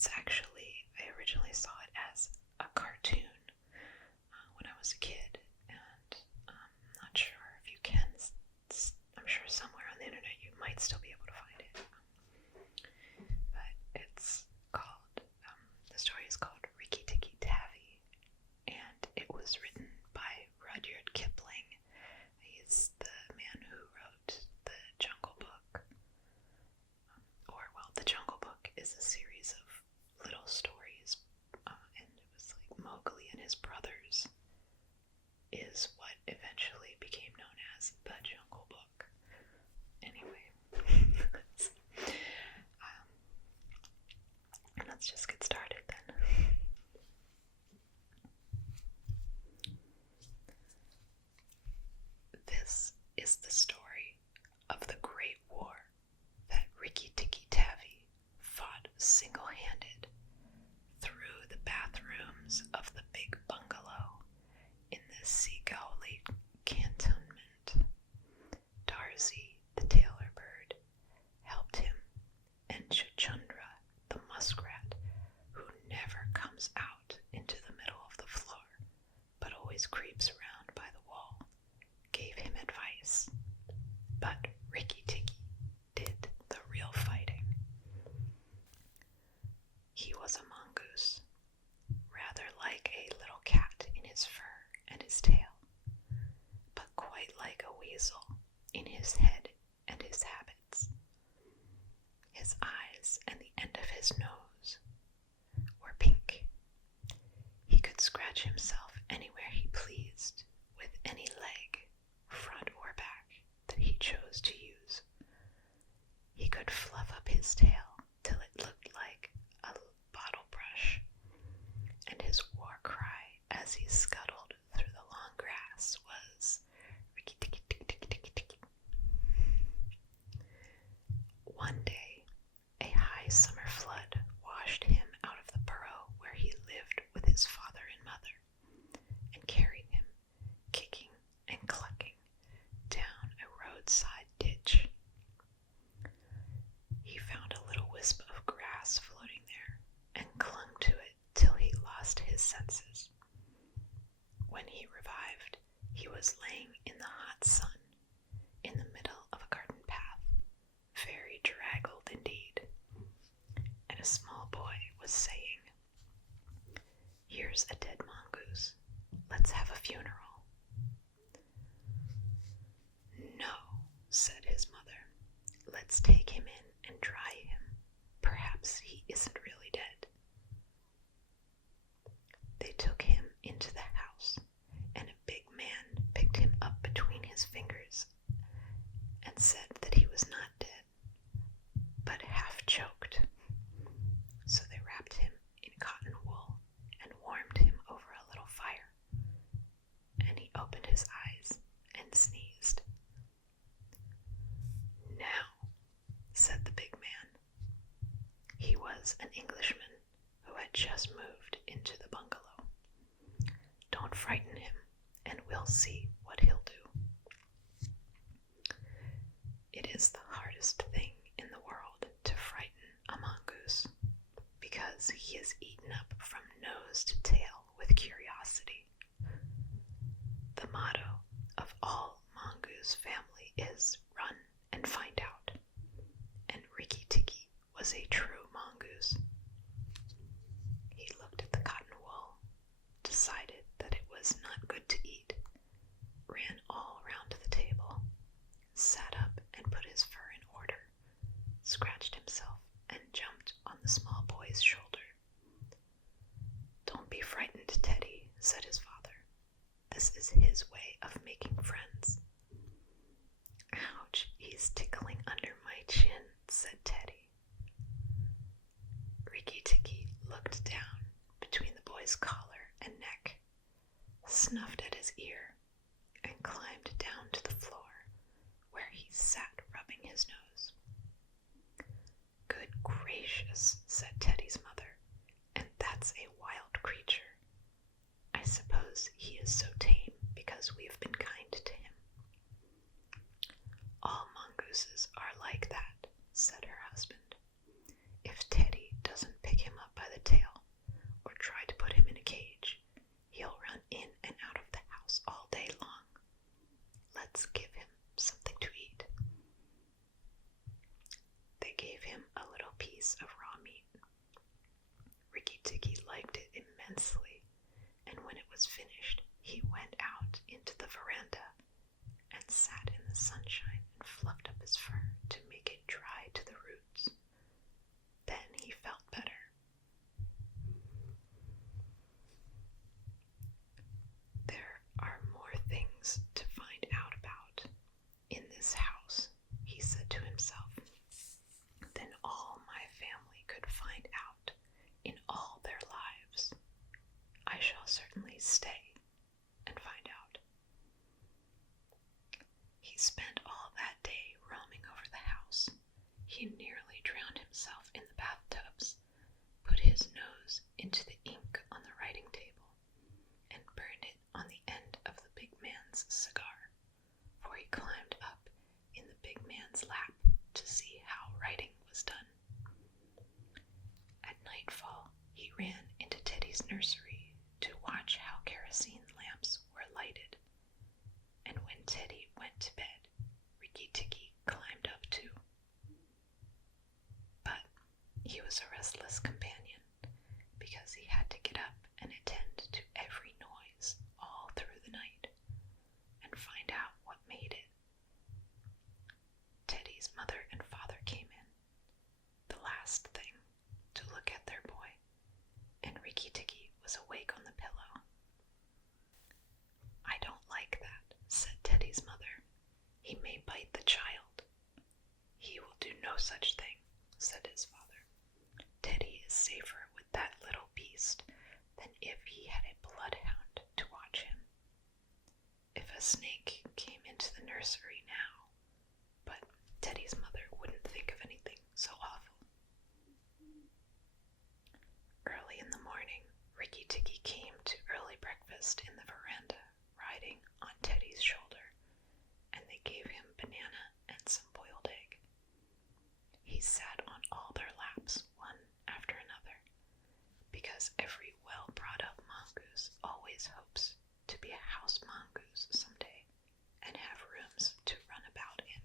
I originally saw it as a cartoon when I was a kid, and I'm not sure if you can. I'm sure somewhere on the internet you might still be able to find it. But it's called, the story is called Rikki Tikki Tavi, and it was written by Rudyard Kipling. He's the man who wrote the Jungle Book. The Jungle Book is a series of little stories, and it was like Mowgli and his brothers is what eventually became known as the Jungle Book. Anyway, let's just get started then. This is the story of the Great War that Rikki Tikki Tavi fought single-handed through the bathrooms of the big bungalow in the Seagull Lake cantonment. Darcy, the tailor bird, helped him, and Chuchundra, the muskrat, who never comes out into the middle of the floor, but always creeps around by the wall, gave him advice. But Rikki Tikki did the real fighting. He was a mongoose, rather like a little cat in his fur and his tail, but quite like a weasel in his head and his habits. His eyes and the end of his nose were pink. He could scratch himself anywhere he pleased with any leg, front or back, that he chose to use. He could fluff up his tail till it looked like a bottle brush, and his war cry as he scuttled through the long grass was Rikki Tikki Tikki Tikki Tikki. One day, a high summer flood washed him out of the burrow where he lived with his father and mother, and carried him, kicking and clucking, down a roadside ditch. He found a little wisp of grass floating there, and clung to it till he lost his senses. When he revived, he was laying in the hot sun, in the middle of a garden path, very draggled indeed, and a small boy was saying, "Here's a dead mongoose. Let's have a funeral." "No," said his mother. "Let's take him in and dry him. Perhaps he isn't really dead." They took him into the house, and a big man picked him up between his fingers and said that he was not dead, but half choked. So they wrapped him in cotton wool and warmed him over a little fire, and he opened his eyes and sneezed. "Now," said the big man. He was an Englishman who had just moved into the bungalow. "Don't frighten him, and we'll see what he'll do." It is the hardest thing in the world to frighten a mongoose, because he is eaten up from nose to tail with curiosity. The motto of all mongoose family is "run and find out," and Rikki Tikki was a true mongoose. He looked at the cotton wool, decided that it was not good to eat, ran all round the table, sat up and put his fur in order, scratched himself, and jumped on the small boy's shoulder. "Don't be frightened, Teddy," said his father. "This is his way of making friends." "Ouch, he's tickling under my chin," said Teddy. Rikki Tikki looked down between the boy's collar and neck, snuffed at his ear, and climbed down to the floor, where he sat rubbing his nose. "Good gracious," said Teddy's mother, "and that's a wild creature. I suppose he is so tame because we have been kind to him." "All mongooses are like that," said her husband. "If Teddy doesn't pick him up shall certainly stay and find out. He spent all that day roaming over the house. He nearly drowned himself in the bathtubs, put his nose into the ink on the writing table, and burned it on the end of the big man's cigar, for he climbed up in the big man's lap to see how writing was done. At nightfall, he ran into Teddy's nursery to watch how kerosene lamps were lighted, and when Teddy went to bed, Rikki Tikki climbed up too. But he was a restless companion, because he had to get up and attend to every noise all through the night, and find out what made it. Teddy's mother and father came in, the last thing, to look at their boy, and Rikki Tikki was awake on the pillow. "I don't like that," said Teddy's mother. "He may bite the child." "He will do no such thing," said his father. "Teddy is safer with that little beast than if he had a bloodhound to watch him. If a snake came into the nursery now," but Teddy's mother wouldn't think of anything so awful. Early in the morning, Rikki Tikki came to early breakfast in the veranda, riding on Teddy's shoulder, and they gave him banana and some boiled egg. He sat on all their laps, one after another, because every well-brought-up mongoose always hopes to be a house mongoose someday and have rooms to run about in.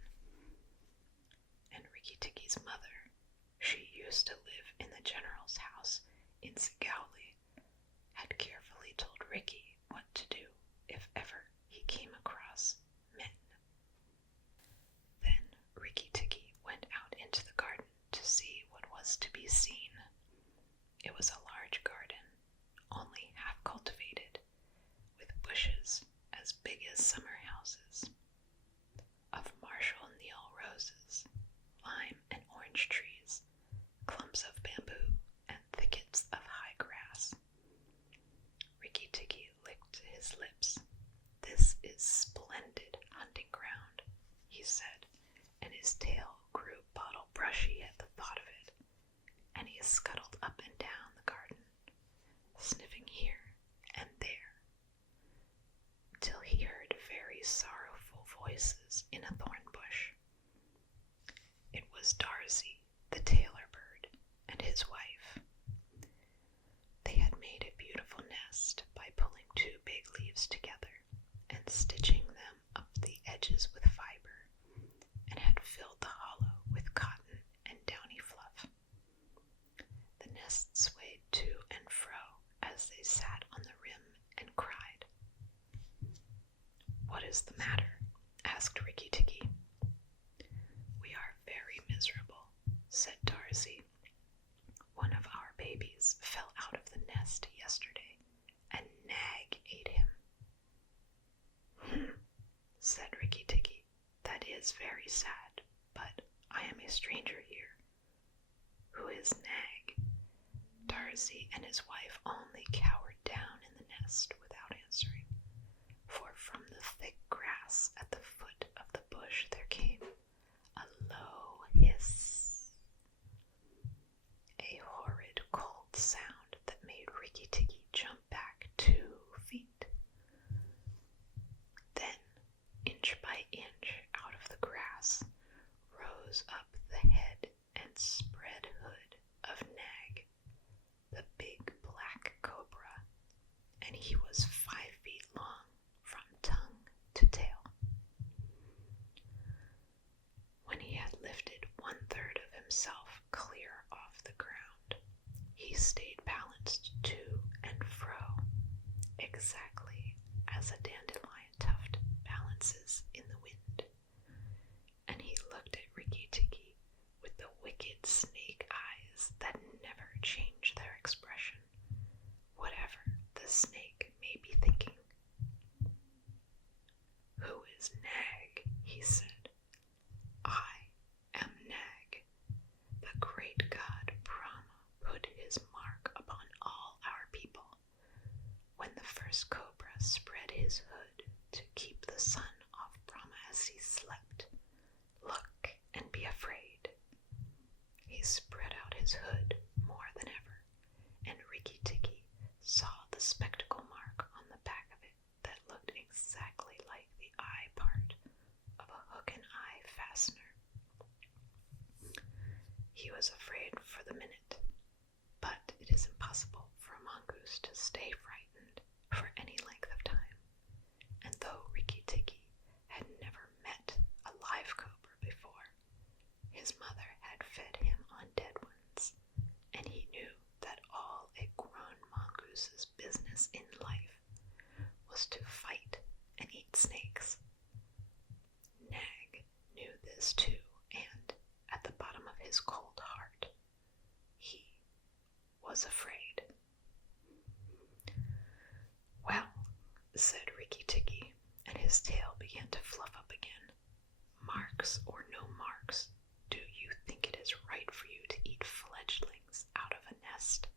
And Rikki Tikki's mother, she used to live in the general's house in Sigowli, had carefully told Rikki what to do if ever he came across men. Then Rikki Tikki went out into the garden to see what was to be seen. It was a large garden, only half cultivated, with bushes as big as summer houses, of Marshall Neal roses, lime and orange trees, clumps of bamboo, and thickets of high grass. Rikki Tikki licked his lips. "This is splendid hunting ground," he said, and his tail grew bottle brushy at the thought of it, and he scuttled up and down the garden, sniffing here and there, till he heard very sorrowful voices in a thorn bush. It was Darzee, the tailor bird, and his wife. They had made a beautiful nest by pulling two big leaves together and stitching them up the edges with fiber, and had filled the hollow with cotton and downy fluff. The nest swayed to and fro as they sat on the rim and cried. "What is the matter?" asked Rikki Tikki. "We are very miserable," said Darzee. "One of our babies fell out of the nest yesterday, and Nag ate him." Said Rikki Tikki. "That is very sad, but I am a stranger here. Who is Nag?" Darzee and his wife only cowered down in the nest without answering, for from the thick grass at the foot of the bush there came a low hiss, a horrid cold sound that made Rikki Tikki jump back 2 feet. Then, inch by inch out of the grass, rose up the head and spread hood of Nag, the big black cobra, and he was 5 feet long from tongue to tail. When he had lifted 1/3 of himself clear off the ground, he stayed balanced to and fro, exactly as a dandelion tuft balances in the wind, and he looked at Rikki Tikki with the wicked snake eyes that never change their expression, whatever the snake may be thinking. "Who is Nag?" he said. "I am Nag. The great god Brahma put his mark upon all our people first cobra spread his hood to keep the sun off Brahma as he slept. Look and be afraid. He spread out his hood more than ever, and Rikki Tikki saw the spectacle mark on the back of it that looked exactly like the eye part of a hook and eye fastener. He was afraid for the minute, but it is impossible for a mongoose to stay frightened for any length of time, and though Rikki Tikki had never met a live cobra before, his mother had fed him on dead ones, and he knew that all a grown mongoose's business in life was to fight and eat snakes. Nag knew this too, and at the bottom of his cold heart, he was afraid. Well, said Rikki Tikki, and his tail began to fluff up again. Marks or no marks, do you think it is right for you to eat fledglings out of a nest?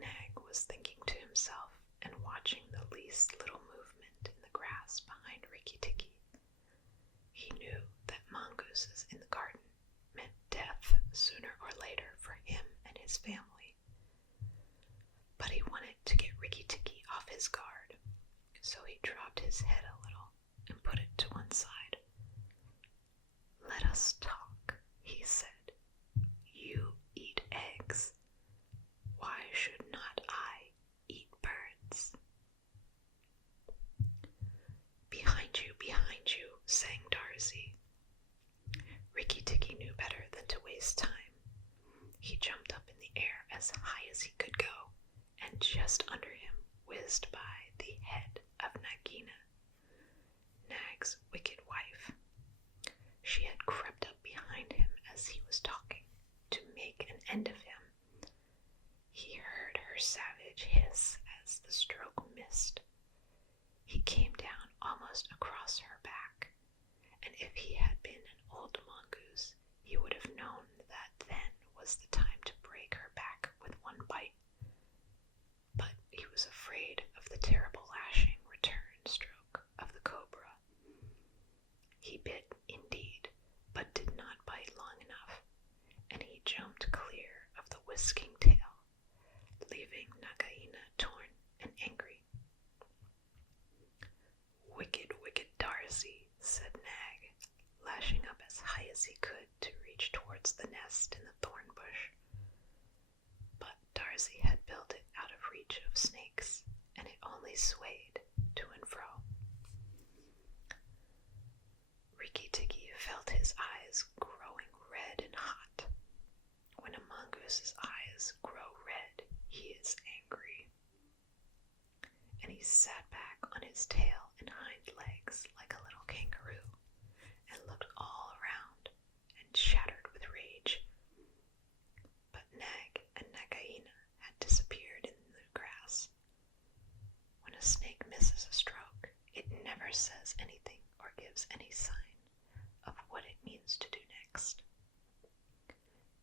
Nag was thinking to himself and watching the least little movement in the grass behind Rikki Tikki. He knew that mongooses in the garden meant death sooner or later for him and his family. But he wanted to get Rikki Tikki off his guard, so he dropped his head a little and put it to one side. Let us talk, he said. You eat eggs. Why should not I eat birds? Behind you, sang Darcy. Rikki Tikki knew better than to waste time. He jumped up in the air as high as he could go, and just under him whizzed by the head of Nagina, Nag's wicked wife. She had crept up behind him as he was talking to make an end of him. He heard her savage hiss as the stroke missed. He came down almost across her back, and if he had been an old mongoose, he would have known that then was the time to break her back with one bite. But he was afraid of the terrible lashing return stroke of the cobra. He bit indeed, but did not bite long enough, and he jumped clear of the whisking tail, leaving Nagaina torn and angry. Wicked, wicked Darcy, said Nag, lashing up as high as he could to reach towards the nest in the thorn bush. But Darcy had built it out of reach of snakes, and it only swayed to and fro. Rikki Tikki felt his eyes growing red and hot. When a mongoose's eyes grow red, he is angry. And he sat back on his tail and hind legs like a little kangaroo, and looked all around and chattered with rage. But Nag and Nagaina had disappeared in the grass. When a snake misses a stroke, it never says anything or gives any sign of what it means to do next.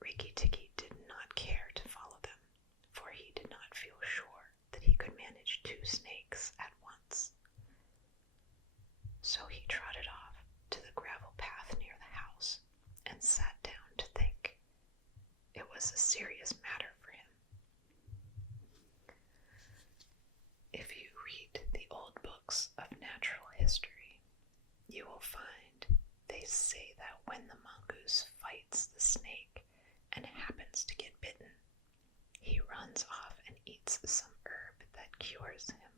Rikki Tikki did not care to follow them, for he did not feel sure that he could manage 2 snakes at once. So he trotted off to the gravel path near the house and sat down to think. It was a serious matter for him. If you read the old books of natural history, you will find they say that when the mongoose fights the snake and happens to get bitten, he runs off and eats some herb that cures him.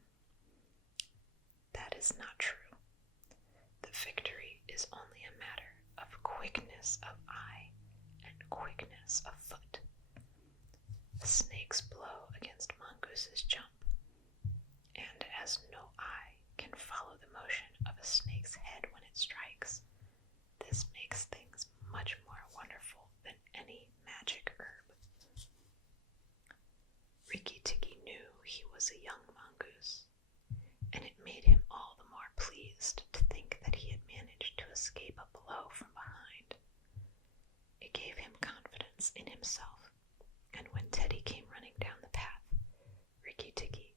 That is not true. The victory is only a matter of quickness of eye and quickness of foot. A snake's blow against mongooses jump, and as no eye can follow the motion of a snake's head when it strikes, this makes things much more wonderful than any magic herb. Rikki Tikki knew he was a young mongoose, and it made him all the more pleased to think that he had managed to escape a blow from behind. It gave him confidence in himself, and when Teddy came running down the path, Rikki Tikki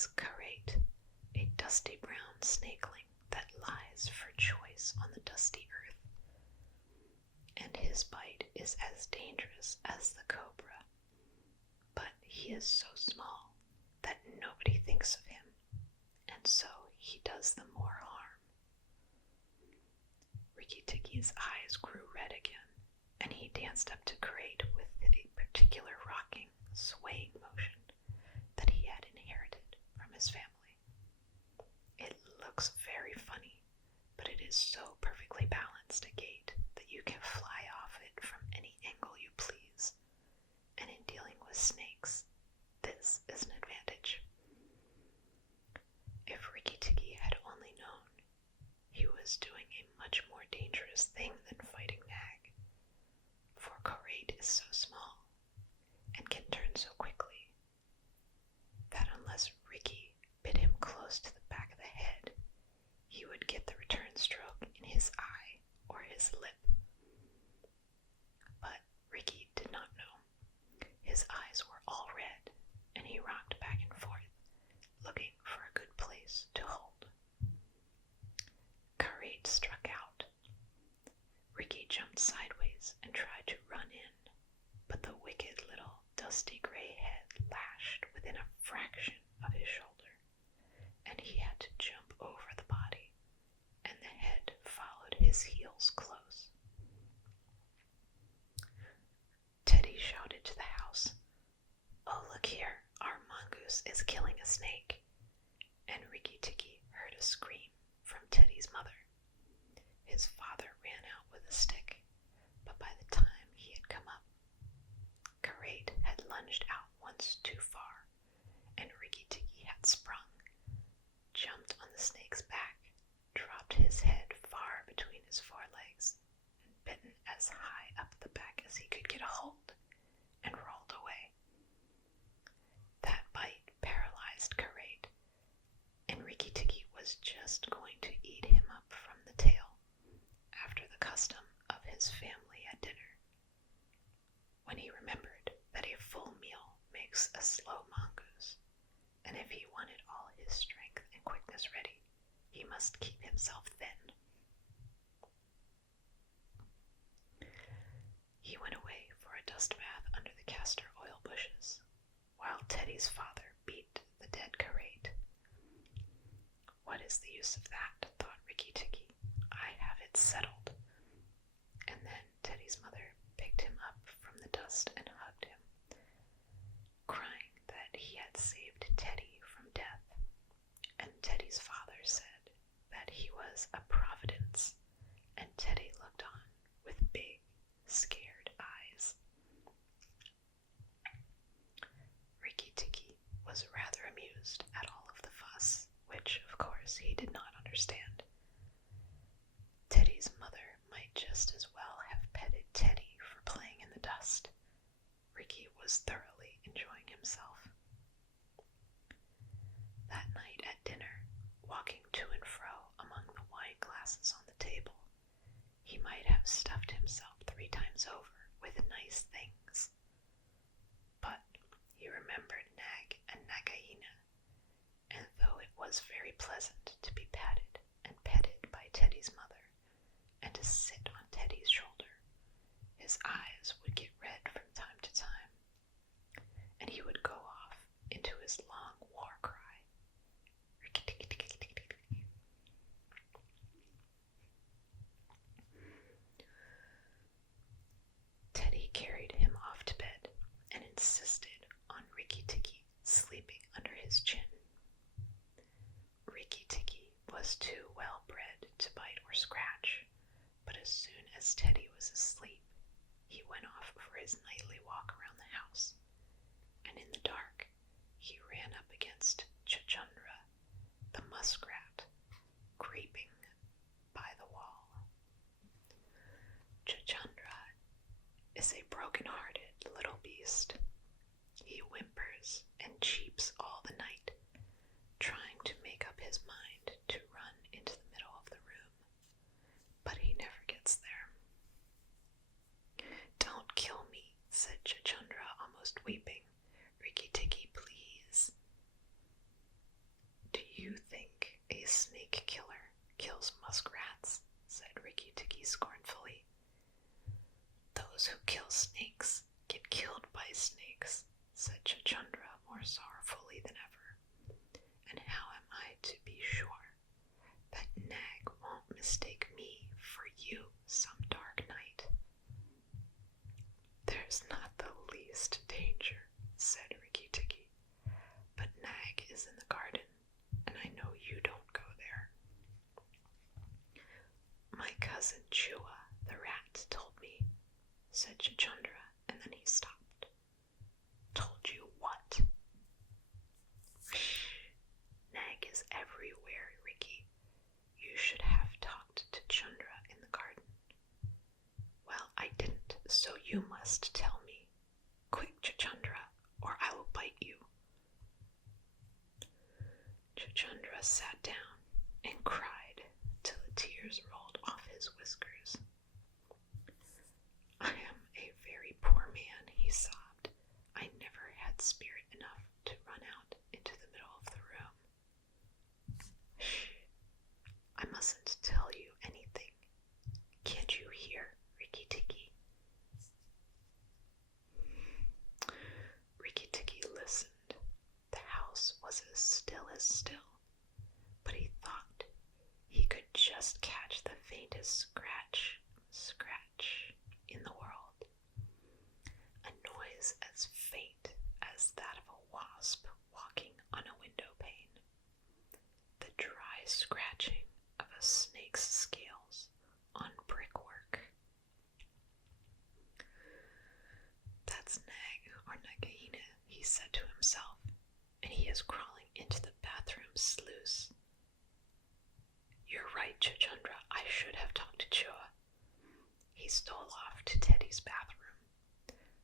sees Karate, a dusty brown snakeling that lies for choice on the dusty earth, and his bite is as dangerous as the cobra, but he is so small that nobody thinks of him, and so he does them more harm. Rikki Tikki's eyes grew red again, and he danced up to Karate with a particular rocking, swaying motion that he had inherited from his family. It looks very funny, but it is so perfectly balanced a gait that you can fly off it from any angle you please, and in dealing with snakes, this is an advantage. If Rikki Tikki had only known, he was doing a much more dangerous thing than fighting Nag, for Karate is so small and can turn so quickly that unless Rikki bit him close to the back of the head, he would get the return stroke in his eye or his lip. But Rikki did not know. His eyes were all red, and he rocked back and forth, looking for a good place to hold. Karate struck out. Rikki jumped sideways and tried to run in, but the wicked little dusty gray head lashed within a fraction of his shoulder, and he had to jump over the body, and the head followed his heels close. Teddy shouted to the house, "Oh, look here, our mongoose is killing a snake," and Rikki Tikki heard a scream from Teddy's mother. His father ran out with a stick, but by the time he had come up, Karate had lunged out once too far, and Rikki Tikki had sprung, jumped on the snake's back, dropped his head far between his forelegs, and bitten as high up the back as he could get a hold, and rolled away. That bite paralyzed Karate, and Rikki Tikki was just going to eat him up from the tail, after the custom of his family at dinner, when he remembered that a full meal makes a slow mongoose, and if he wanted all his strength and quickness ready, he must keep himself thin. He went away for a dust bath under the castor oil bushes, while Teddy's father beat the dead Karate. What is the use of that, thought Rikki Tikki. I have it settled. And then Teddy's mother picked him up from the dust and hugged him, crying that he had saved Teddy from death, and Teddy's father said that he was a providence, and Teddy looked on with big, scared eyes. Rikki Tikki was rather amused at all of the fuss, which, of course, he did not understand. Teddy's mother might just as well have petted Teddy for playing in the dust. Rikki was thoroughly enjoying himself. That night at dinner, walking to and fro among the wine glasses on the table, he might have stuffed himself 3 times over with nice things. But he remembered Nag and Nagaina, and though it was very pleasant to be patted and petted by Teddy's mother, and to sit on Teddy's shoulder, his eyes would get red from time to time, and he would go off into his long war cry, Rikki Tikki Tikki Tikki Tikki. Teddy carried him off to bed and insisted on Rikki Tikki sleeping under his chin. Rikki Tikki was too well bred to bite or scratch, but as soon as Teddy was asleep, he went off for his nightly walk around the house, and in the dark, he ran up against Chuchundra, the muskrat, creeping by the wall. Chuchundra is a broken-hearted little beast. He whimpers and cheeps all the night, trying to make up his mind to run into the middle of the room, but he never gets there. "Don't kill me," said Chuchundra, almost weeping. "Rikki Tikki, please." muskrats, said Rikki Tikki scornfully. Those who kill snakes get killed by snakes, said Chuchundra more sorrowfully than ever. And how am I to be sure that Nag won't mistake me for you some dark night? There's not the least danger, said Rikki Tikki, but Nag is in the garden, and I know you don't go there. My cousin Chua, the rat, told me, said Chuchundra, and then he stopped. Told you what? Nag is everywhere, Rikki. You should have talked to Chundra in the garden. Well, I didn't, so you must tell me. Quick, Chuchundra, or I will bite you. Chuchundra sat down and cried till the tears rolled off his whiskers. I am a very poor man, he sobbed. I never had spirit enough to run out into the middle of the room. Shh! I mustn't tell you anything. Can't you hear, Rikki Tikki? Rikki Tikki listened. The house was as still, but he thought he could just catch the faintest scratch in the world. A noise as faint as that of a wasp walking on a window pane. The dry scratching of a snake's scales on brickwork. That's Nag or Nagaina, he said to himself, and he is crawling into the bathroom sluice. You're right, Chuchundra, I should have talked to Chua. He stole off to Teddy's bathroom,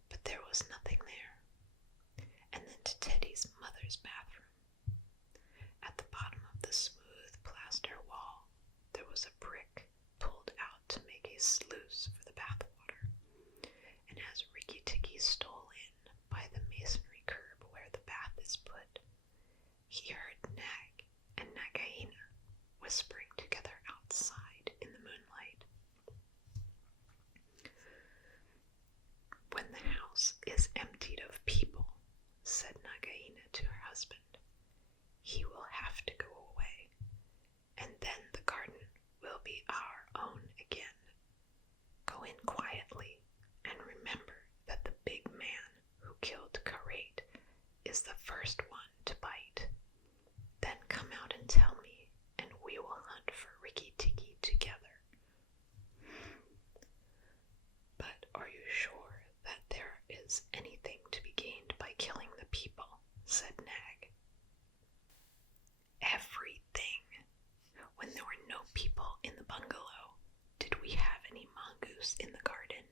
but there was nothing there. And then to Teddy's mother's bathroom. At the bottom of the smooth plaster wall, there was a brick pulled out to make a sluice for the bathwater. And as Rikki Tikki stole in by the masonry curb where the bath is put, he heard Nag and Nagaina whispering together outside in the moonlight. When the house is emptied of people, said Nagaina to her husband, he will have to go away, and then the garden will be our own again. Go in quietly, and remember that the big man who killed Karate is the first one to bite. Then come out and tell me, and we will hunt for Rikki Tikki together. But are you sure that there is anything to be gained by killing the people? Said Nag. Everything. When there were no people in the bungalow, did we have any mongoose in the garden?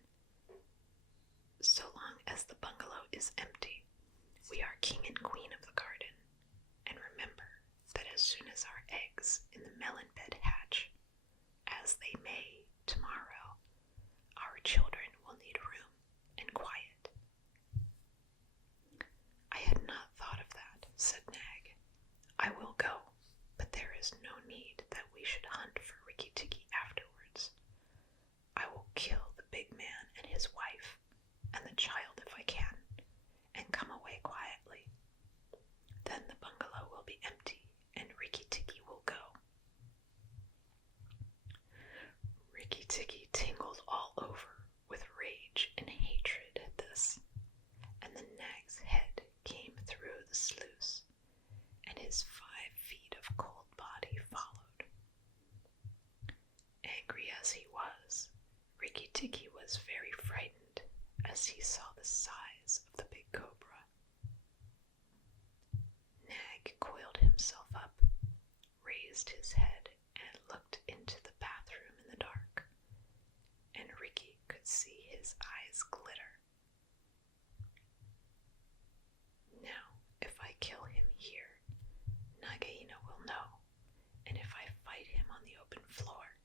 So long as the bungalow is empty, we are king and queen of the garden. And remember that as soon as our eggs in the melon bed hatch, as they may tomorrow, our children will need room and quiet. I had not thought of that, said Nag. I will go, but there is no need that we should hunt for Rikki Tikki afterwards. I will kill the big man and his wife, and the child if I can, and come away quietly. Then the bungalow will be empty, and Rikki Tikki will go. Rikki Tikki tingled all over with rage and hatred at this, and the Nag's head came through the sluice, and his 5 feet of cold body followed. Angry as he was, Rikki Tikki was very frightened as he saw the size of the big cobra. Nag coiled himself up, raised his head, and looked into the bathroom in the dark, and Rikki could see his eyes glitter. Now, if I kill him here, Nagaina will know, and if I fight him on the open floor,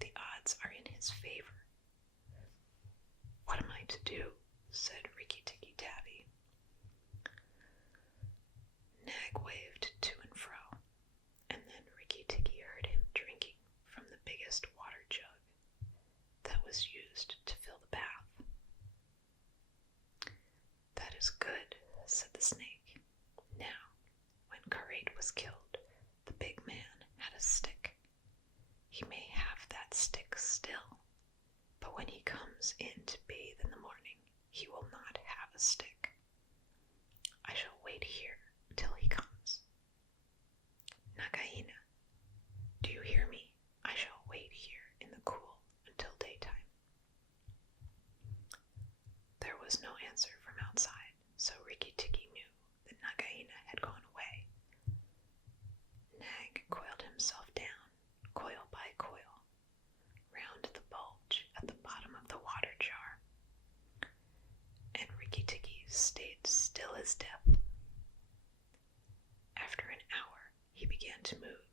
the odds are in his favor. What am I to do? Said Rikki Tikki Tavi. Nag waved to and fro, and then Rikki Tikki heard him drinking from the big is good," said the snake. Now, when Karate was killed, the big man had a stick. He may have that stick still, but when he comes in to bathe in the morning, he will not have a stick. I shall wait here till he comes. Nagaina, do you hear me? I shall wait here in the cool until daytime. There was no answer from outside, so Rikki Tikki knew that Nagaina had gone away. Nag coiled himself down, coil by coil, round the bulge at the bottom of the water jar, and Rikki Tikki stayed still as death. After an hour, he began to move,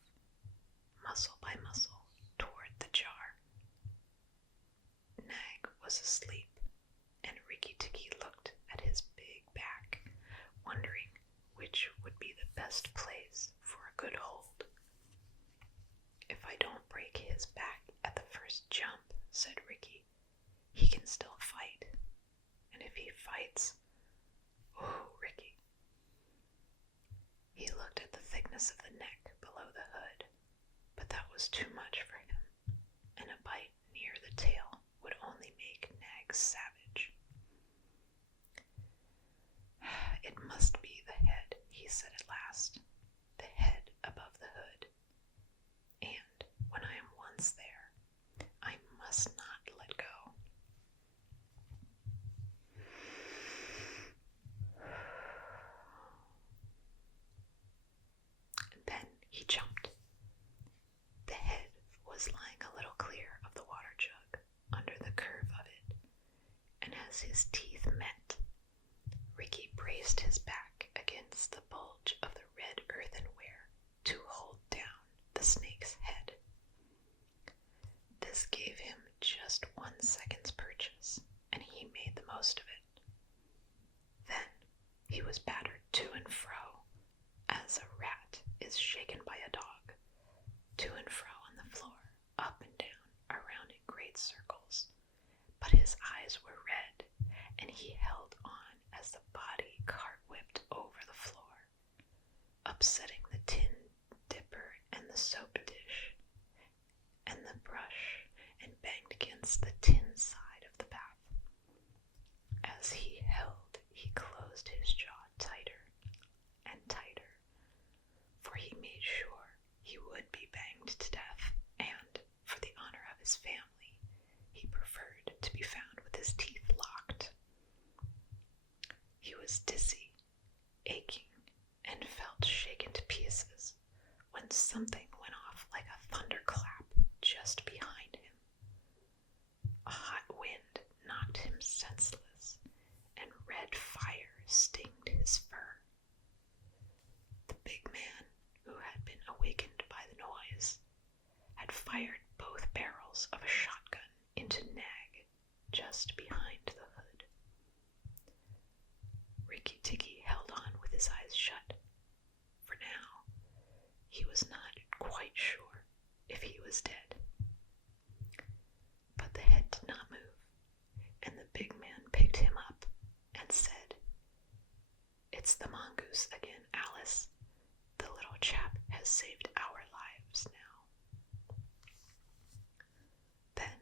muscle by muscle, toward the jar. Nag was asleep, and Rikki Tikki looked at his big back, wondering which would be the best place for a good hold. "If I don't break his back at the first jump," said Rikki, "he can still fight. And if he fights, oh, Rikki." He looked at the thickness of the neck below the hood, but that was too much for him, and a bite near the tail would only make Nag savage. "It must be the head," he said at last, "the head above the hood. And when I am once there, I must not let go." Then he jumped. The head was lying a little clear of the water jug, under the curve of it, and as his teeth met, Rikki braced his back against the bulge of the red earthenware to hold down the snake's head. This gave him just 1 second's purchase, and he made the most of it. Then he was battered to and fro, as a rat is shaken by a dog, to and fro on the floor, up and down, around in great circles. But his eyes were red, and he held on as the body cart-whipped over the floor, upsetting the tin dipper and the soap dish and the brush, and banged against the tin side of the bath. As he held, he closed his jaw tighter and tighter, for he made sure he would be banged to death, and, for the honor of his family, he preferred to be found with his teeth locked. He was dizzy, aching, and felt shaken to pieces, when something went off like a thunderclap just behind him. A hot wind knocked him senseless, and red fire stinged his fur. The big man, who had been awakened by the noise, had fired both barrels of a shotgun into Nag, just behind the hood. Rikki Tikki held on with his eyes shut, for now he was not quite sure if he was dead. But the head did not move, and the big man picked him up and said, "It's the mongoose again, Alice. The little chap has saved our lives now." Then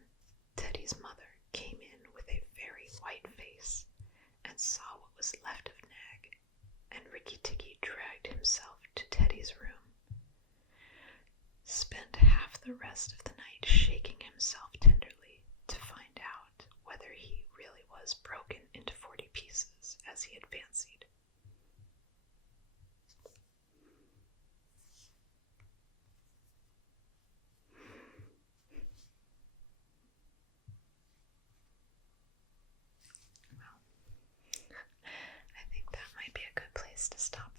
Teddy's mother came in with a very white face and saw what was left of Nag, and Rikki Tikki dragged himself to Teddy's room, spent half the rest of the night shaking himself tenderly to find out whether he really was broken into 40 pieces as he had fancied. Well, I think that might be a good place to stop